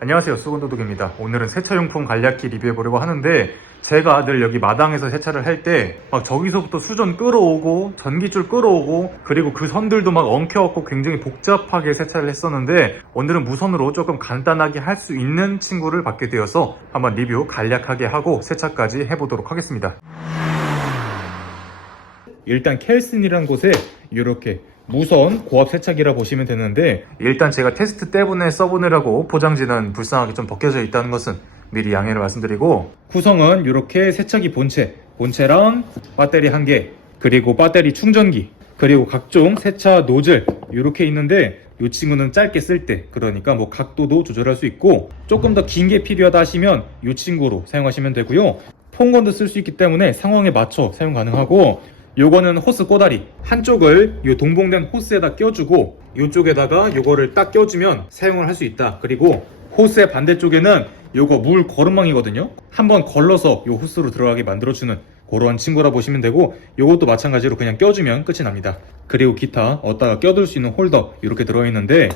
안녕하세요. 수건도둑입니다. 오늘은 세차용품 간략히 리뷰해보려고 하는데 제가 늘 여기 마당에서 세차를 할 때 막 저기서부터 수전 끌어오고 전기줄 끌어오고 그리고 그 선들도 막 엉켜갖고 굉장히 복잡하게 세차를 했었는데 오늘은 무선으로 조금 간단하게 할 수 있는 친구를 받게 되어서 한번 리뷰 간략하게 하고 세차까지 해보도록 하겠습니다. 일단 켈슨이라는 곳에 이렇게 무선 고압 세차기라 보시면 되는데 일단 제가 테스트 때문에 써보느라고 포장지는 불쌍하게 좀 벗겨져 있다는 것은 미리 양해를 말씀드리고 구성은 이렇게 세차기 본체 본체랑 배터리 한 개 그리고 배터리 충전기 그리고 각종 세차 노즐 이렇게 있는데 이 친구는 짧게 쓸 때 그러니까 뭐 각도도 조절할 수 있고 조금 더 긴 게 필요하다 하시면 이 친구로 사용하시면 되고요. 폰건도 쓸 수 있기 때문에 상황에 맞춰 사용 가능하고 요거는 호스 꼬다리. 한쪽을 요 동봉된 호스에다 껴주고 요쪽에다가 요거를 딱 껴주면 사용을 할 수 있다. 그리고 호스의 반대쪽에는 요거 물 거름망이거든요. 한번 걸러서 요 호스로 들어가게 만들어주는 그런 친구라 보시면 되고 요것도 마찬가지로 그냥 껴주면 끝이 납니다. 그리고 기타 어디다가 껴둘 수 있는 홀더 이렇게 들어있는데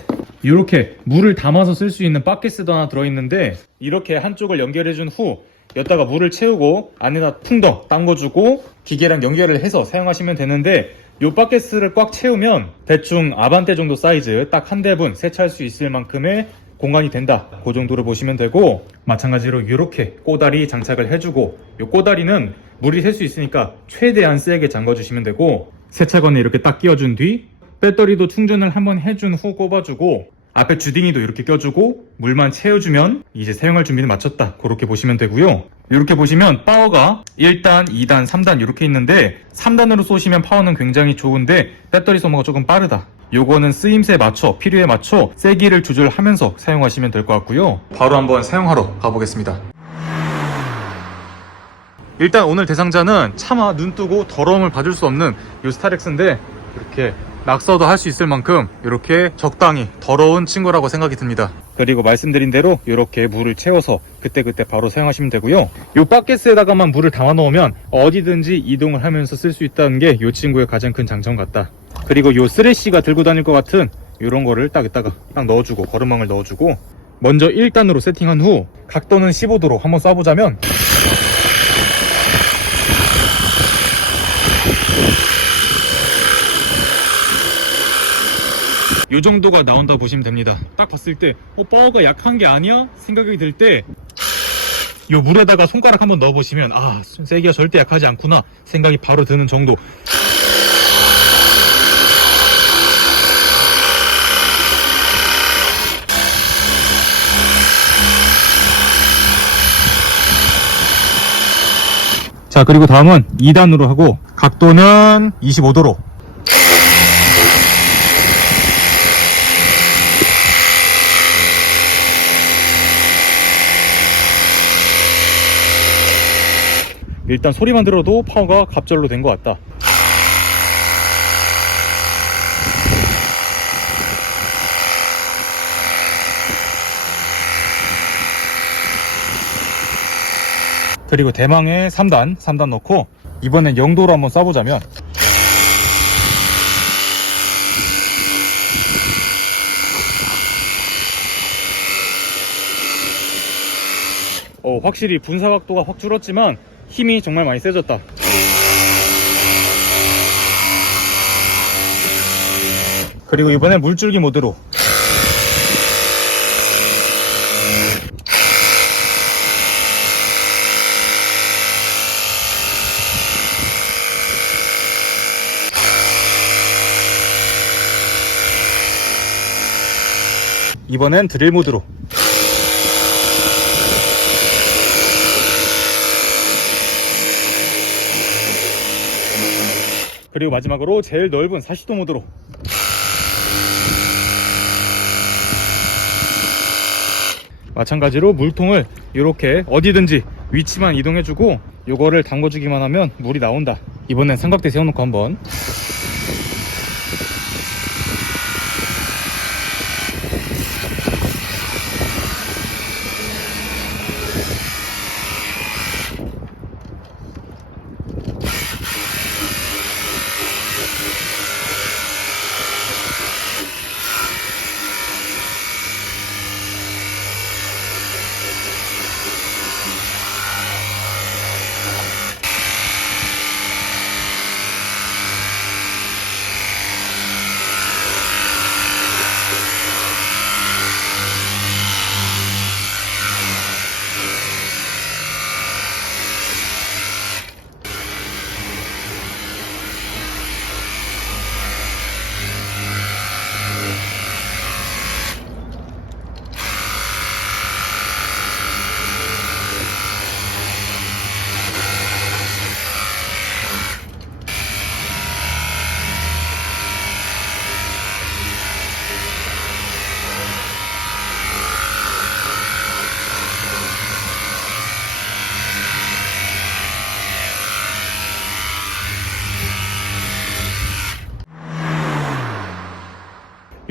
이렇게 물을 담아서 쓸 수 있는 바켓도 하나 들어있는데 이렇게 한쪽을 연결해준 후 여기다가 물을 채우고 안에다 풍덩 담궈주고 기계랑 연결을 해서 사용하시면 되는데 요 바켓을 꽉 채우면 대충 아반떼 정도 사이즈 딱 한 대분 세차할 수 있을 만큼의 공간이 된다. 그 정도로 보시면 되고 마찬가지로 이렇게 꼬다리 장착을 해주고 요 꼬다리는 물이 셀 수 있으니까 최대한 세게 잠궈 주시면 되고 세차건에 이렇게 딱 끼워준 뒤 배터리도 충전을 한번 해준 후 꼽아주고 앞에 주딩이도 이렇게 껴주고 물만 채워주면 이제 사용할 준비는 마쳤다. 그렇게 보시면 되고요. 이렇게 보시면 파워가 1단, 2단, 3단 이렇게 있는데 3단으로 쏘시면 파워는 굉장히 좋은데 배터리 소모가 조금 빠르다. 요거는 쓰임새에 맞춰 필요에 맞춰 세기를 조절하면서 사용하시면 될 것 같고요. 바로 한번 사용하러 가보겠습니다. 일단 오늘 대상자는 차마 눈 뜨고 더러움을 봐줄 수 없는 요 스타렉스인데 이렇게 낙서도 할 수 있을 만큼 이렇게 적당히 더러운 친구라고 생각이 듭니다. 그리고 말씀드린 대로 이렇게 물을 채워서 그때그때 바로 사용하시면 되고요. 이 바켓에다가만 물을 담아 넣으면 어디든지 이동을 하면서 쓸 수 있다는 게 이 친구의 가장 큰 장점 같다. 그리고 이 쓰레쉬가 들고 다닐 것 같은 이런 거를 딱 이따가 딱 넣어주고 거름망을 넣어주고 먼저 1단으로 세팅한 후 각도는 15도로 한번 쏴보자면 요 정도가 나온다 보시면 됩니다. 딱 봤을 때, 어, 파워가 약한 게 아니야? 생각이 들 때, 요 물에다가 손가락 한번 넣어보시면, 아, 세기가 절대 약하지 않구나. 생각이 바로 드는 정도. 자, 그리고 다음은 2단으로 하고, 각도는 25도로. 일단 소리만 들어도 파워가 갑절로 된 것 같다. 그리고 대망의 3단, 3단 넣고 이번엔 0도로 한번 쏴보자면 어, 확실히 분사 각도가 확 줄었지만 힘이 정말 많이 세졌다. 그리고 이번에 물줄기 모드로 이번엔 드릴 모드로 그리고 마지막으로 제일 넓은 40도 모드로. 마찬가지로 물통을 이렇게 어디든지 위치만 이동해주고 요거를 담궈주기만 하면 물이 나온다. 이번엔 삼각대 세워놓고 한번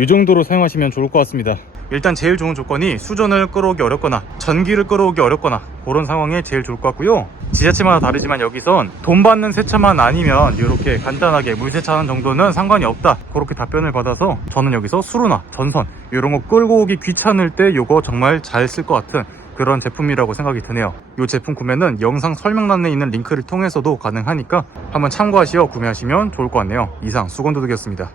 이 정도로 사용하시면 좋을 것 같습니다. 일단 제일 좋은 조건이 수전을 끌어오기 어렵거나 전기를 끌어오기 어렵거나 그런 상황에 제일 좋을 것 같고요. 지자체마다 다르지만 여기선 돈 받는 세차만 아니면 이렇게 간단하게 물 세차하는 정도는 상관이 없다. 그렇게 답변을 받아서 저는 여기서 수로나 전선 이런 거 끌고 오기 귀찮을 때 이거 정말 잘 쓸 것 같은 그런 제품이라고 생각이 드네요. 이 제품 구매는 영상 설명란에 있는 링크를 통해서도 가능하니까 한번 참고하시어 구매하시면 좋을 것 같네요. 이상 수건도둑이었습니다